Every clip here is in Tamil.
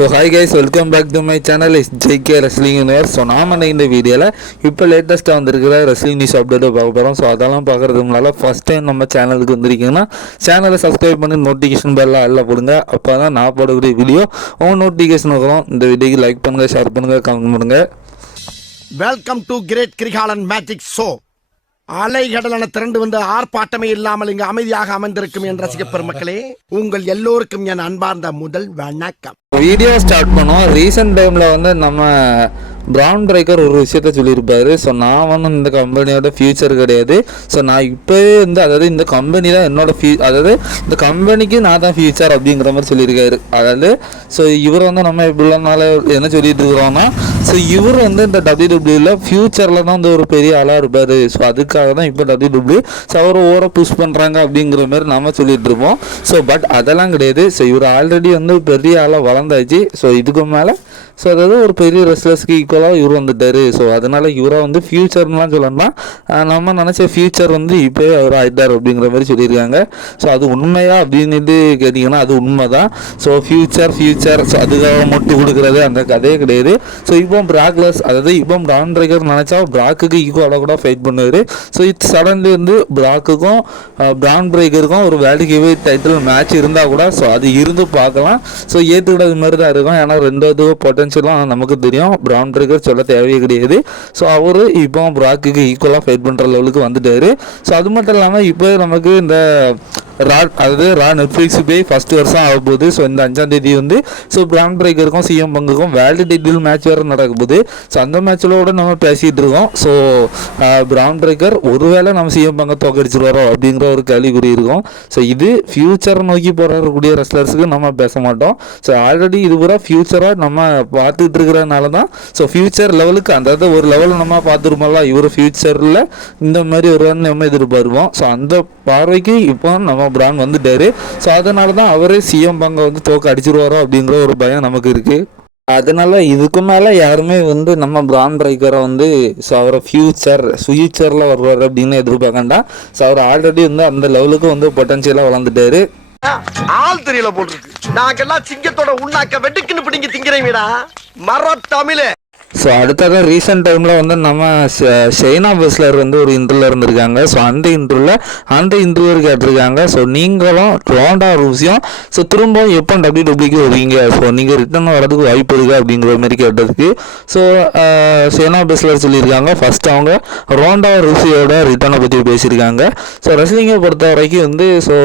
So hi guys welcome back to my channel is JK wrestling universe so நாம் இந்த வீடியோவில் இப்போ லேட்டஸ்ட்டாக வந்திருக்கிற ரெஸ்லிங் நியூஸ் அப்டேட்டை பார்க்க போகிறோம் ஸோ அதெல்லாம் பார்க்குறது முன்னால் ஃபஸ்ட் டைம் நம்ம சேனலுக்கு வந்திருக்கீங்கன்னா சேனலை சப்ஸ்கிரைப் பண்ணி நோட்டிஃபிகேஷன் பெல்லாம் எல்லாம் போடுங்க. அப்போ தான் நான் போடக்கூடிய வீடியோ உங்கள் நோட்டிஃபிகேஷன் வரும். இந்த வீடியோக்கு லைக் பண்ணுங்கள் ஷேர் பண்ணுங்கள் கமெண்ட் பண்ணுங்கள் welcome to great Kirikalan magic show அலைகடலான திரண்டு வந்து ஆர்ப்பாட்டமே இல்லாமல் இங்கு அமைதியாக அமர்ந்திருக்கும் என் ரசிக பெருமக்களே உங்கள் எல்லோருக்கும் என் அன்பார்ந்த முதல் வணக்கம். வீடியோ ஸ்டார்ட் பண்ணோம் ரீசெண்ட் டைமில் வந்து நம்ம பிரான் பிரேக்கர் ஒரு விஷயத்த சொல்லியிருப்பாரு. ஸோ நான் வந்து இந்த கம்பெனியோட ஃபியூச்சர் கிடையாது. ஸோ நான் இப்போவே வந்து அதாவது இந்த கம்பெனி தான் என்னோட ஃபியூ அதாவது இந்த கம்பெனிக்கு நான் தான் ஃபியூச்சர் அப்படிங்கிற மாதிரி சொல்லியிருக்காரு. அதாவது ஸோ இவர் வந்து நம்ம இவ்வளோனால என்ன சொல்லிட்டு இருக்கிறோம்னா ஸோ இவர் வந்து இந்த டபிள்யூடபிள்யூவில் ஃபியூச்சரில் தான் வந்து ஒரு பெரிய ஆளாக இருப்பார். ஸோ அதுக்காக தான் இப்போ டபிள்யூடபிள்யூ ஸோ அவர் ஓர புஷ் பண்ணுறாங்க அப்படிங்கிற மாதிரி நம்ம சொல்லிட்டு இருப்போம். ஸோ பட் அதெல்லாம் கிடையாது. ஸோ இவர் ஆல்ரெடி வந்து பெரிய ஆளாக வளர்ந்தாச்சு. ஸோ இதுக்கு மேலே ஸோ அதாவது ஒரு பெரிய ரெஸ்லர்ஸ்க்கு ஈக்குவலாக இவர் வந்துட்டார். ஸோ அதனால் இவராக வந்து ஃப்யூச்சர்லாம் சொல்லணும்னா நம்ம நினச்ச ஃப்யூச்சர் வந்து இப்போயே அவர் ஆயிட்டார் அப்படிங்கிற மாதிரி சொல்லியிருக்காங்க. ஸோ அது உண்மையா அப்படின்ட்டு கேட்டிங்கன்னா அது உண்மை தான் ஸோ ஃப்யூச்சர் ஃப்யூச்சர் ஸோ அதுக்காக மட்டும் கொடுக்குறது அந்த கதையே கிடையாது. ஸோ இப்போ பிராக்லஸ் அதாவது இப்போ டான் ட்ரைகர் நினச்சா பிராக்குக்கு ஈக்குவலாக கூட ஃபைட் பண்ணுவார். ஸோ இட் சடன்லி வந்து பிராக்குக்கும் பிரான் பிரேக்கருக்கும் ஒரு வேர்ல்டு கிவே டைட்டில் மேட்ச் இருந்தால் கூட ஸோ அது இருந்து பார்க்கலாம். ஸோ ஏற்றுக்கிட்டது மாதிரி தான் இருக்கும். ஏன்னா ரெண்டாவது பொட்டன்ஷியலும் நமக்கு தெரியும். பிரான் பிரேக்கர் சொல்ல தேவையே கிடையாது. ஸோ அவர் இப்போ ப்ராக்குக்கு ஈக்குவலாக ஃபைட் பண்ணுற லெவலுக்கு வந்துட்டார். ஸோ அது மட்டும் இல்லாமல் இப்போ நமக்கு இந்த ரா அதாவது ரா நெட்ஃப்ளிக்ஸ் போய் ஃபஸ்ட் வருஷம் ஆக போகுது ஸோ இந்த அஞ்சாம் தேதி வந்து ஸோ பிராண்ட் பிரேக்கருக்கும் சிஎம் பங்குக்கும் வேர்ல்டு டைட்டில் மேட்ச் வேறு நடக்க போகுது ஸோ அந்த மேட்ச்சில் நம்ம பேசிகிட்டு இருக்கோம். ஸோ பிராண்ட் பிரேக்கர் ஒருவேளை நம்ம சிஎம் பங்கை தோக்கடிச்சிருவாரோ அப்படிங்கிற ஒரு கேள்விக்குறி இருக்கும். ஸோ இது ஃபியூச்சரை நோக்கி போகிறக்கூடிய ரெஸ்லர்ஸுக்கு நம்ம பேச மாட்டோம். ஸோ ஆல்ரெடி இது பூரா ஃபியூச்சராக நம்ம பார்த்துட்டு இருக்கிறதுனால தான் ஸோ ஃபியூச்சர் லெவலுக்கு அதாவது ஒரு லெவலில் நம்ம பார்த்துருப்போம்ல இவர் ஃபியூச்சரில் இந்த மாதிரி ஒரு நம்ம எதிர்பார்ப்போம். ஸோ அந்த பார்வைக்கு இப்போ நம்ம பிரான் வந்துட்டாரு. ஸோ அதனால தான் அவரே சிஎம் பங்கை வந்து தோக்க அடிச்சிருவாரோ அப்படிங்கிற ஒரு பயம் நமக்கு இருக்குது அதனால இதுக்கு மேலே யாருமே வந்து நம்ம பிரான் பிரேக்கரை வந்து ஸோ அவரை ஃபியூச்சர் ஃபியூச்சரில் வருவார் அப்படின்னு எதிர்பார்க்கண்டா ஸோ அவர் ஆல்ரெடி வந்து அந்த லெவலுக்கு வந்து பொட்டன்ஷியலாக வளர்ந்துட்டாரு. ஆள் தெரியல போட்டிருக்கு நாங்கெல்லாம் சிங்கத்தோட உண்ணாக்க வெட்டுக்குன்னு பிடிங்க திங்கிறீங்கடா மர தமிழே ஸோ அடுத்ததாக ரீசெண்ட் டைமில் வந்து நம்ம ஷெய்னா பஸ்லர் வந்து ஒரு இன்டர்வில் இருந்திருக்காங்க. ஸோ அந்த இன்டர்வில் அந்த இன்டர்வியூர் கேட்டிருக்காங்க. ஸோ நீங்களும் ரோண்டா ரூசியும் ஸோ திரும்பவும் எப்போ டபிள்யூ டபிள்யூக்கு வருவீங்க? ஸோ நீங்கள் ரிட்டர்ன் வரதுக்கு வாய்ப்பு இருக்குது அப்படிங்கிற மாதிரி கேட்டதுக்கு. ஸோ ஷெய்னா பஸ்லர் சொல்லியிருக்காங்க. ஃபர்ஸ்ட் அவங்க ரோண்டா ரூசியோட ரிட்டர்னை பற்றி பேசியிருக்காங்க. ஸோ ரெஸ்லிங்கை பொறுத்த வரைக்கும் வந்து ஸோ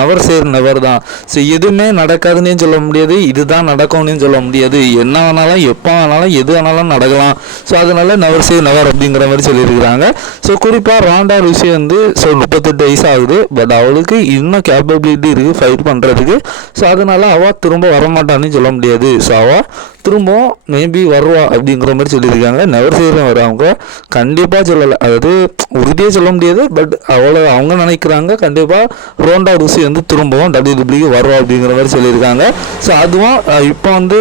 நவர் சேர் நவர் தான். ஸோ எதுவுமே நடக்காதுன்னு சொல்ல முடியாது. இதுதான் நடக்கும்னு சொல்ல முடியாது. என்ன வேணாலும் எப்போ வேணாலும் எது வேணாலும் நடக்கலாம்? ஸோ அதனால நவர் சேவ் நவர் அப்படிங்கிற மாதிரி சொல்லியிருக்கிறாங்க. ஸோ குறிப்பாக ராண்டா ருசி வந்து ஸோ முப்பத்தெட்டு வயசு ஆகுது பட் அவளுக்கு இன்னும் கேப்பபிலிட்டி இருக்குது ஃபைட் பண்ணுறதுக்கு ஸோ அதனால அவள் திரும்ப வரமாட்டான்னு சொல்ல முடியாது. ஸோ அவள் திரும்பவும் மேபி வருவா அப்படிங்கிற மாதிரி சொல்லியிருக்காங்க. நெவர் சேரும் வரவங்க கண்டிப்பாக சொல்லலை. அதாவது உறுதியாக சொல்ல முடியாது பட் அவ்வளோ அவங்க நினைக்கிறாங்க. கண்டிப்பாக ரோண்டா ருசி வந்து திரும்பவும் டபிள்யூடபிள்யூ வருவா அப்படிங்கிற மாதிரி சொல்லியிருக்காங்க. ஸோ அதுவும் இப்போ வந்து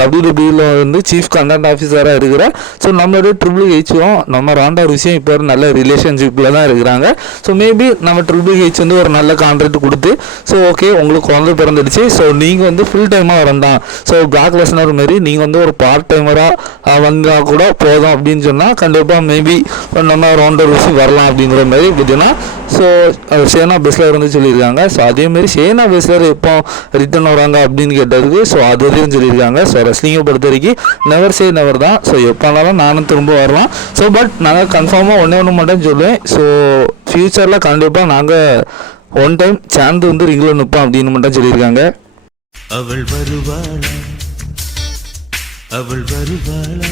டபிள்யூடபிள்யூவில் வந்து சீஃப் கண்டென்ட் ஆஃபீஸராக இருக்கிற ஸோ நம்மளுடைய ட்ரிபிள் ஹெச்சும் நம்ம ராண்டா ருசியும் இப்போ ஒரு நல்ல ரிலேஷன்ஷிப்பில் தான் இருக்கிறாங்க. ஸோ மேபி நம்ம ட்ரிபிள் ஹெச் வந்து ஒரு நல்ல கான்ட்ராக்ட் கொடுத்து ஸோ ஓகே உங்களுக்கு குழந்தை பிறந்துடுச்சு. ஸோ நீங்கள் வந்து ஃபுல் டைமாக வரந்தான் ஸோ பிளாக் லெஸ்னர் மாதிரி நீங்கள் வந்து ஒரு பார்ட் டைமராக வந்தால் கூட போதும் அப்படின்னு சொன்னால் கண்டிப்பாக மேபி நம்ம ரவுண்டர் ருசி வரலாம் அப்படிங்கிற மாதிரி பார்த்தீங்கன்னா ஸோ சேனா பெஸ்லர் வந்து சொல்லியிருக்காங்க. ஸோ அதேமாரி சேனா பெஸ்லர் எப்போ ரிட்டர்ன் வராங்க அப்படின்னு கேட்டதுக்கு ஸோ அது வரையும் சொல்லியிருக்காங்க. ஸோ ரெஸ்லிங்கை பொறுத்த வரைக்கும் நெவர் சே நெவர் தான். ஸோ எப்போனாலும் நானும் திரும்ப வரலாம். ஸோ பட் நாங்கள் கன்ஃபார்மாக ஒன்றே ஒன்று மட்டும் சொல்லுவேன் ஸோ ஃப்யூச்சரில் கண்டிப்பாக நாங்கள் ஒன் டைம் சேர்ந்து வந்து ரிங்கில் நிற்போம் அப்படின்னு மட்டும் சொல்லியிருக்காங்க. அவள் வருவாள்? அவள் வருவாளா?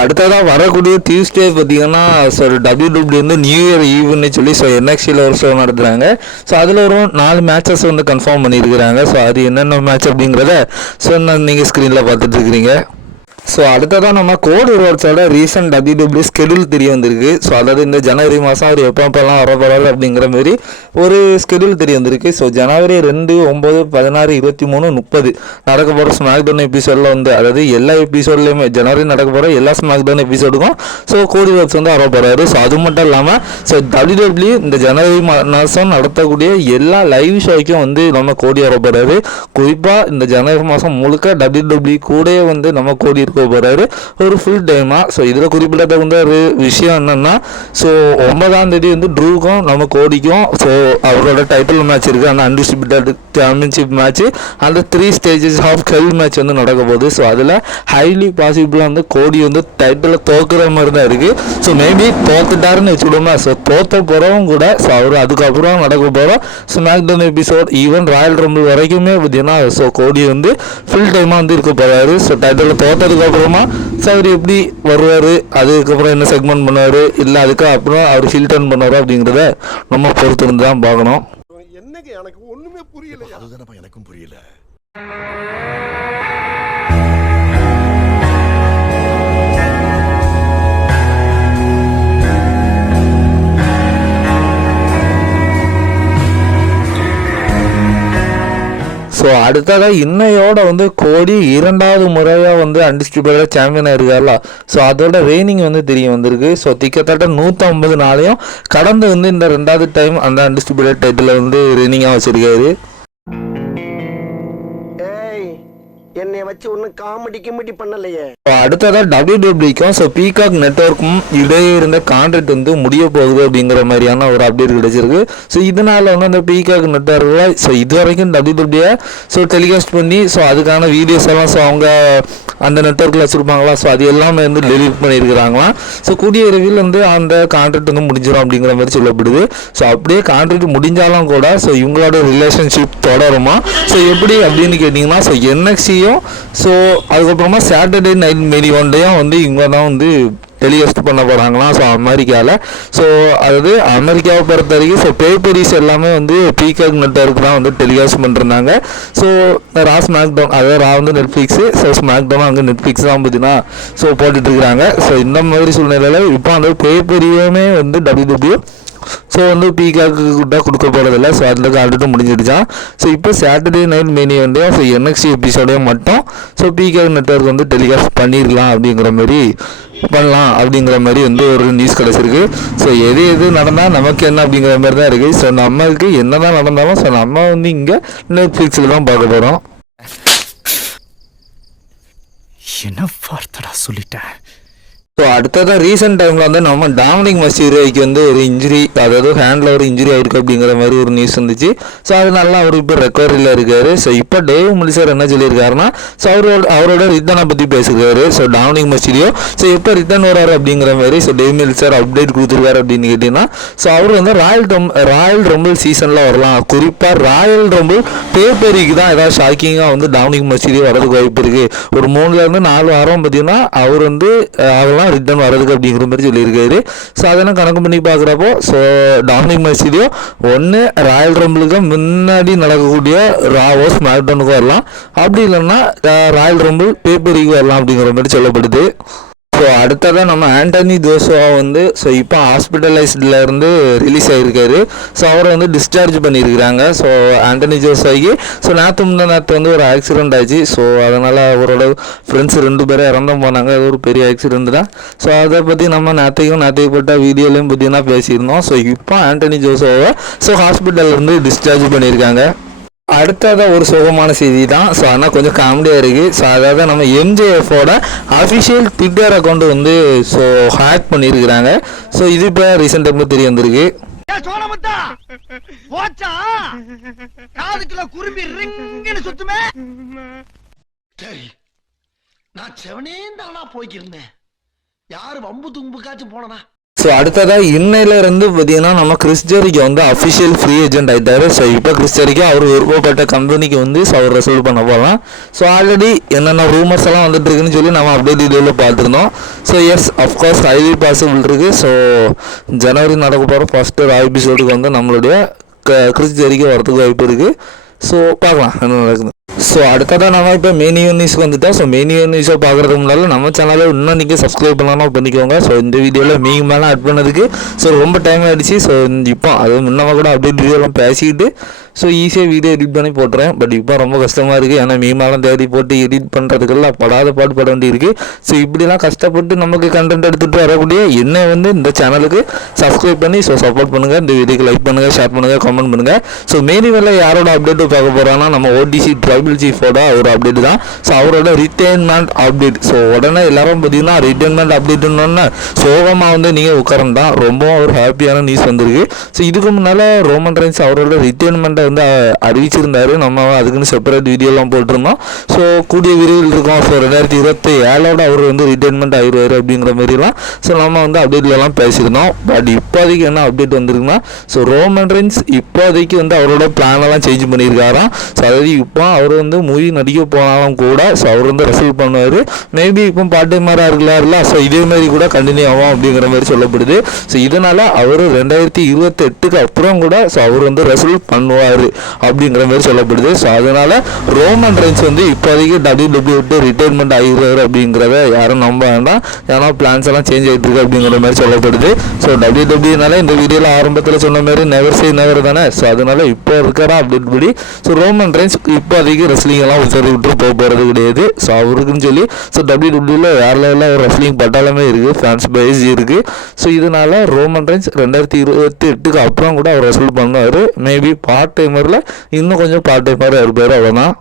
அடுத்ததாக வரக்கூடிய டியூஸ்டே பார்த்தீங்கன்னா ஸோ டபிள்யூ டபிள்யூ வந்து நியூ இயர் ஈவ்னு சொல்லி ஸோ என்எக்ஸியில் ஒரு ஷோ நடத்துகிறாங்க ஸோ அதில் ஒரு நாலு மேட்சஸ் வந்து கன்ஃபார்ம் பண்ணியிருக்கிறாங்க. ஸோ அது என்னென்ன மேட்ச் அப்படிங்கிறத ஸோ நான் நீங்கள் ஸ்க்ரீனில் பார்த்துட்டு இருக்கிறீங்க. ஸோ அடுத்ததான் நம்ம கோடி ரோட்ஸோட ரீசன்ட் டபிள்யூடபிள்யூ ஸ்கெடியூல் தெரிய வந்திருக்கு. ஸோ அதாவது இந்த ஜனவரி மாதம் அவர் எப்போ எப்போல்லாம் வர போகிறாரு அப்படிங்கிற மாதிரி ஒரு ஸ்கெடியூல் தெரிய வந்திருக்கு. ஸோ ஜனவரி ரெண்டு ஒம்பது பதினாறு இருபத்தி மூணு முப்பது நடக்க போகிற ஸ்மாக் டவுன் எபிசோடில் வந்து அதாவது எல்லா எபிசோட்லையுமே ஜனவரி நடக்க போகிற எல்லா ஸ்மாக் டவுன் எபிசோடுக்கும் ஸோ கோடி ரோட்ஸ் வந்து வர போகிறாரு ஸோ அது மட்டும் இல்லாமல் ஸோ டபிள்யூடபிள்யூ இந்த ஜனவரி மாதம் நடத்தக்கூடிய எல்லா லைவ் ஷோய்க்கும் வந்து நம்ம கோடி வர போகிறாரு குறிப்பாக இந்த ஜனவரி மாதம் முழுக்க டபிள்யூடபிள்யூ கூடயே வந்து நம்ம கோடி இருக்க போகிறாரு ஒரு ஃபுல் டைமாக ஸோ இதில் குறிப்பிடத்தகுந்த ஒரு விஷயம் என்னென்னா ஸோ ஒன்பதாம் தேதி வந்து ட்ரூக்கும் நம்ம கோடிக்கும் ஸோ அவரோட டைட்டில் மேட்ச் இருக்குது அந்த அன்டிஸ்டிபியூட்டட் சாம்பியன்ஷிப் மேட்ச் அந்த three stages of hell match வந்து நடக்க போகுது. ஸோ அதில் ஹைலி பாசிபிளாக வந்து கோடி வந்து டைட்டில் தோக்குற மாதிரி தான் இருக்குது ஸோ மேபி தோத்துட்டாருன்னு வச்சுக்கோமா ஸோ தோத்த போகிறவங்க கூட ஸோ அவர் அதுக்கப்புறம் நடக்க போகிறோம் SmackDown episode even Royal Rumble வரைக்குமே பார்த்தீங்கன்னா ஸோ கோடி வந்து ஃபுல் டைமாக வந்து இருக்க போகிறாரு ஸோ டைட்டில் தோத்ததுக்கு அப்புறமா ஸோ அவர் எப்படி வருவார்? அதுக்கப்புறம் என்ன செக்மெண்ட் பண்ணுவார்? இல்லை அதுக்கு அப்புறம் அவர் ஹில் டர்ன் பண்ணுவார் அப்படிங்கிறத நம்ம பொறுத்து இருந்து தான் பார்க்கணும். என்னங்க எனக்கு ஒண்ணுமே புரியல அதுதானப்பா எனக்கும் புரியல. அடுத்ததாக இன்னையோட வந்து கோடி இரண்டாவது முறையாக வந்து அன்டிஸ்ட்ரிபியூட்டர் சாம்பியன் இருக்கார்ல ஸோ அதோட ரெய்னிங் வந்து தெரிய வந்திருக்கு. ஸோ திக்கத்தட்ட நூற்றம்பது நாளையும் கடந்து வந்து இந்த ரெண்டாவது டைம் அந்த அன்டிஸ்டியூட்டட் டைட்டில் வந்து ரெய்னிங்காக வச்சுருக்காரு. என்னை வச்சு ஒன்னும் காமெடி கிமெடி பண்ணலையே. அடுத்ததான் அடுத்ததாக டபிள்யூடபிள்யூக்கும் ஸோ பீகாக் நெட்ஒர்க்கும் இடையே இருந்த கான்ட்ராக்ட் வந்து முடிய போகுது அப்படிங்கிற மாதிரியான ஒரு அப்டேட் கிடைச்சிருக்கு. ஸோ இதனால வந்து அந்த பீகாக் நெட்ஒர்க்கில் ஸோ இது வரைக்கும் டபிள்யூடபிள்யூ ஸோ டெலிகாஸ்ட் பண்ணி ஸோ அதுக்கான வீடியோஸ் எல்லாம் ஸோ அவங்க அந்த நெட்ஒர்க்கில் வச்சுருப்பாங்களா? ஸோ அது எல்லாமே வந்து டெலிட் பண்ணியிருக்கிறாங்களாம். ஸோ கூடிய விரைவில் வந்து அந்த கான்ட்ராக்ட் வந்து முடிஞ்சிடும் அப்படிங்கிற மாதிரி சொல்லப்படுது. ஸோ அப்படியே கான்ட்ராக்ட் முடிஞ்சாலும் கூட ஸோ இவங்களோட ரிலேஷன்ஷிப் தொடருமா? ஸோ எப்படி அப்படின்னு கேட்டிங்கன்னா ஸோ என்எக்சியும் ஸோ அதுக்கப்புறமா சாட்டர்டே நைட் மேரி ஒன் டேயும் வந்து இவங்க தான் வந்து டெலிகாஸ்ட் பண்ண போகிறாங்களாம் ஸோ அமெரிக்காவில் ஸோ அதாவது அமெரிக்காவை பொறுத்த வரைக்கும் ஸோ பேப்பரிஸ் எல்லாமே வந்து பீகாக் நெட்ஒர்க் தான் வந்து டெலிகாஸ்ட் பண்ணிருந்தாங்க. ஸோ ரா ஸ்மாக் டவுன் அதாவது ரா வந்து நெட்ஃப்ளிக்ஸு ஸோ ஸ்மாக் டவுன் அங்கே நெட்ஃப்ளிக்ஸ் தான் பார்த்தீங்கன்னா ஸோ போட்டுட்ருக்குறாங்க. ஸோ இந்த மாதிரி சூழ்நிலையில் இப்போ அந்த பேப்பரியுமே வந்து டபிள்யூ ஸோ வந்து பீகாக்கு கூட கொடுக்க போகிறதில்ல ஸோ அதில் ஆல்ரெடி முடிஞ்சிடுச்சான் ஸோ இப்போ சாட்டர்டே நைட் மெனி வந்து ஸோ என்எக்சி எபிசோடே மட்டும் ஸோ பீகாக் நெட்ஒர்க் வந்து டெலிகாஸ்ட் பண்ணிடலாம் அப்படிங்கிற மாதிரி பண்ணலாம் அப்படிங்கிற மாதிரி வந்து ஒரு நியூஸ் கிடச்சிருக்கு ஸோ எது எது நடந்தால் நமக்கு என்ன அப்படிங்கிற மாதிரி தான் இருக்குது ஸோ நம்மளுக்கு என்ன தான் நடந்தாலும் ஸோ நம்ம வந்து இங்கே நெட்ஃப்ளிக்ஸில் தான் பார்க்க போகிறோம் என்ன வார்த்தடா சொல்லிட்டேன்? ஸோ அடுத்ததான் ரீசெண்ட் டைமில் வந்து நம்ம டாமினிக் மசீரோய்க்கு வந்து ஒரு இன்ஜுரி அதாவது ஹேண்டில் ஒரு இன்ஜுரி ஆயிருக்கு அப்படிங்கிற மாதிரி ஒரு நியூஸ் வந்துச்சு. ஸோ அது நல்லா அவர் இப்போ ரெக்கவரியில் இருக்கார். ஸோ இப்போ டேவ் முலிசர் என்ன சொல்லியிருக்காருன்னா ஸோ அவரோட அவரோட ரித்தனை பற்றி பேசியிருக்காரு. ஸோ டாமினிக் மசீரியோ ஸோ எப்போ ரிட்டன் வராரு அப்படிங்கிற மாதிரி ஸோ டேவ் மில்சர் அப்டேட் கொடுத்துருக்காரு அப்படின்னு கேட்டிங்கன்னா ஸோ அவர் வந்து ராயல் டம் ராயல் ரம்பிள் சீசனில் வரலாம். குறிப்பாக ராயல் ரம்பிள் பேப்பரிக்கு தான் ஏதாவது ஷாக்கிங்காக வந்து டாமினிக் மசீரியோ வரதுக்கு வாய்ப்பு இருக்குது ஒரு மூணுலேருந்து நாலு வாரம் பார்த்தீங்கன்னா அவர் வந்து அஹ், ரிட்டர்ன் வர்றதுக்கு அப்படிங்கிற மாதிரி சொல்லியிருக்காரு. ஸோ அதெல்லாம் கணக்கு பண்ணி பார்க்குறப்போ ஸோ டாமினிக் மசீரியோ ஒன்று ராயல் ரம்பிளுக்கு முன்னாடி நடக்கக்கூடிய ராவோ ஸ்மாக்டவுனுக்கு வரலாம். அப்படி இல்லைன்னா ராயல் ரம்பிள் பேப்பரிக்கு வரலாம் அப்படிங்கிற மாதிரி சொல்லப்படுது. ஸோ அடுத்ததாக நம்ம ஆண்டனி ஜோஷுவா வந்து ஸோ இப்போ ஹாஸ்பிட்டலைஸ்டில் இருந்து ரிலீஸ் ஆகியிருக்காரு ஸோ அவரை வந்து டிஸ்சார்ஜ் பண்ணியிருக்கிறாங்க. ஸோ ஆண்டனி ஜோஷுவாக்கு ஸோ நேற்று முந்தின நேற்று வந்து ஒரு ஆக்சிடென்ட் ஆச்சு. ஸோ அதனால் அவரோட ஃப்ரெண்ட்ஸ் ரெண்டு பேரும் இறந்தும் போனாங்க. அது ஒரு பெரிய ஆக்சிடென்ட் தான். ஸோ அதை பற்றி நம்ம நேற்றைக்கும் நேற்றைப்பட்ட வீடியோலையும் பற்றினா பேசியிருந்தோம். ஸோ இப்போ ஆண்டனி ஜோஷுவாவை ஸோ ஹாஸ்பிட்டலில் இருந்து டிஸ்சார்ஜ் பண்ணியிருக்காங்க. அடுத்ததாக ஒரு சோகமான செய்தி தான் ஸோ ஆனால் கொஞ்சம் காமெடியாக இருக்குது ஸோ அதாவது நம்ம எம்ஜேஎஃபோட அஃபிஷியல் ட்விட்டர் அக்கௌண்ட் வந்து ஸோ ஹேக் பண்ணியிருக்கிறாங்க ஸோ இது இப்போ ரீசெண்ட் டைமில் தெரிய வந்திருக்கு. சோழமுத்தா! போச்சா? காதுக்குள்ள குரும்பி ரிங்குன்னு சுத்துமே? சரி நான் செவனே தானா போய்க்கிருந்தேன். யாரு வம்பு தும்புக்காச்சும் போனனா? ஸோ அடுத்ததாக இன்னையிலேருந்து பார்த்தீங்கன்னா நம்ம கிறிஸ்டரிக்கு வந்து அஃபிஷியல் ஃப்ரீ ஏஜென்ட் ஆகிட்டாரு ஸோ இப்போ கிறிஸ்டரிக்கு அவர் விருப்பப்பட்ட கம்பெனிக்கு வந்து ஸோ அவர் ரெசல்வ் பண்ண போகலாம் ஸோ ஆல்ரெடி என்னென்ன ரூமர்ஸ் எல்லாம் வந்துட்டு இருக்குன்னு சொல்லி நம்ம அப்படியே டீட்டெயிலில் பார்த்துருந்தோம். So yes of course highly possible இருக்குது ஸோ ஜனவரி நடக்க போகிற ஃபஸ்ட்டு ரா எபிசோடுக்கு வந்து நம்மளுடைய க கிறிஸ்டரிக்கு வரதுக்கு வாய்ப்பு இருக்குது ஸோ பார்க்கலாம் என்ன நடக்குது ஸோ அடுத்ததாக நம்ம இப்போ மெயின் நியூஸ்க்கு வந்துட்டோம் ஸோ மெயின் நியூஸை பார்க்குறதுக்கு முன்னாடி நம்ம சேனலை இன்னும் நீங்கள் சப்ஸ்கிரைப் பண்ணலாம் பண்ணிக்கோங்க. ஸோ இந்த வீடியோவில் மீன் மேலே ஆட் பண்ணதுக்கு ஸோ ரொம்ப டைம் ஆகிடுச்சு ஸோ இப்போ அது முன்னமாக கூட அப்டேட் வீடியோலாம் பேசிக்கிட்டு ஸோ ஈஸியாக வீடியோ எடிட் பண்ணி போட்டுறேன். பட் இப்போ ரொம்ப கஷ்டமாக இருக்குது ஏன்னா மீன் மேலாம் தேடி போட்டு எடிட் பண்ணுறதுக்கெல்லாம் படாத பாடு பட வேண்டியிருக்கு. ஸோ இப்படிலாம் கஷ்டப்பட்டு நமக்கு கண்டென்ட் எடுத்துகிட்டு வரக்கூடிய என்ன வந்து இந்த சேனலுக்கு சப்ஸ்கிரைப் பண்ணி ஸோ சப்போர்ட் பண்ணுங்கள் இந்த வீடியோக்கு லைக் பண்ணுங்கள் ஷேர் பண்ணுங்கள் கமெண்ட் பண்ணுங்கள் ஸோ மேரிவெல்ல யாரோட அப்டேட்டு பார்க்க போகிறாங்கன்னா நம்ம ஓடிசி ட்ரைவ் ட்ரைபிள் சீஃபோட ஒரு அப்டேட் தான். ஸோ அவரோட ரிட்டைர்மெண்ட் அப்டேட் ஸோ உடனே எல்லாரும் பார்த்தீங்கன்னா ரிட்டைர்மெண்ட் அப்டேட்னு சோகமாக வந்து நீங்கள் உட்காரண்டா ரொம்பவும் ஒரு ஹாப்பியான நியூஸ் வந்திருக்கு. ஸோ இதுக்கு முன்னால் ரோமன் ரைன்ஸ் அவரோட ரிட்டைர்மெண்ட்டை வந்து அறிவிச்சிருந்தார். நம்ம அதுக்குன்னு செப்பரேட் வீடியோலாம் போட்டிருந்தோம். ஸோ கூடிய விரைவில் இருக்கோம். ஸோ ரெண்டாயிரத்தி இருபத்தி ஏழோட அவர் வந்து ரிட்டைர்மெண்ட் ஆயிடுவார் அப்படிங்கிற மாதிரிலாம். ஸோ நம்ம வந்து அப்டேட்லலாம் பேசியிருந்தோம். பட் இப்போதைக்கு என்ன அப்டேட் வந்திருக்குன்னா ஸோ ரோமன் ரைன்ஸ் இப்போதைக்கு வந்து அவரோட பிளானெல்லாம் சேஞ்ச் பண்ணியிருக்காராம். ஸோ அதாவது இப்போ அவர் வந்து மூவி நடிக்க போனாலும் கூட ஸோ அவர் வந்து ரெசல்ட் பண்ணுவார். மேபி இப்போ பார்ட் மாதிரி இருக்கலாம்ல ஸோ இதே மாதிரி கூட கண்டினியூ ஆகும் அப்படிங்கிற மாதிரி சொல்லப்படுது. ஸோ இதனால் அவர் ரெண்டாயிரத்தி இருபத்தெட்டுக்கு அப்புறம் கூட ஸோ அவர் வந்து ரெசல்ட் பண்ணுவார் அப்படிங்கிற மாதிரி சொல்லப்படுது. ஸோ அதனால் ரோமன் ரைன்ஸ் வந்து இப்போதைக்கு டபிள்யூ டபிள்யூ விட்டு ரிட்டைர்மெண்ட் ஆகிடுறாரு அப்படிங்கிறத யாரும் நம்ப வேண்டாம். ஏன்னா பிளான்ஸ் எல்லாம் சேஞ்ச் ஆகிட்டு இருக்கு அப்படிங்கிற மாதிரி சொல்லப்படுது. ஸோ டபிள்யூ டபிள்யூனால இந்த வீடியோவில் ஆரம்பத்தில் சொன்ன மாதிரி நெவர் சே நெவர் தானே? ஸோ அதனால் இப்போ இருக்கிற அப்டேட் படி ஸோ ரோமன் ரைன்ஸ் இப்போதைக்கு ரெஸ்லிங் எல்லாம் உத்தரவு விட்டு போக போகிறது கிடையாது. ஸோ அவருக்குன்னு சொல்லி ஸோ டபிள்யூ டபிள்யூவில் வேறு லெவலில் ரெஸ்லிங் பட்டாளமே இருக்குது ஃபேன்ஸ் பேஸ் இருக்குது ஸோ இதனால ரோமன் ரைன்ஸ் ரெண்டாயிரத்தி இருபத்தி எட்டுக்கு அப்புறம் கூட அவர் ரெசல்ட் பண்ணுவார். மேபி பார்ட் டைமரில் இன்னும் கொஞ்சம் பார்ட் டைமராக இருப்பார் அவ்வளோதான்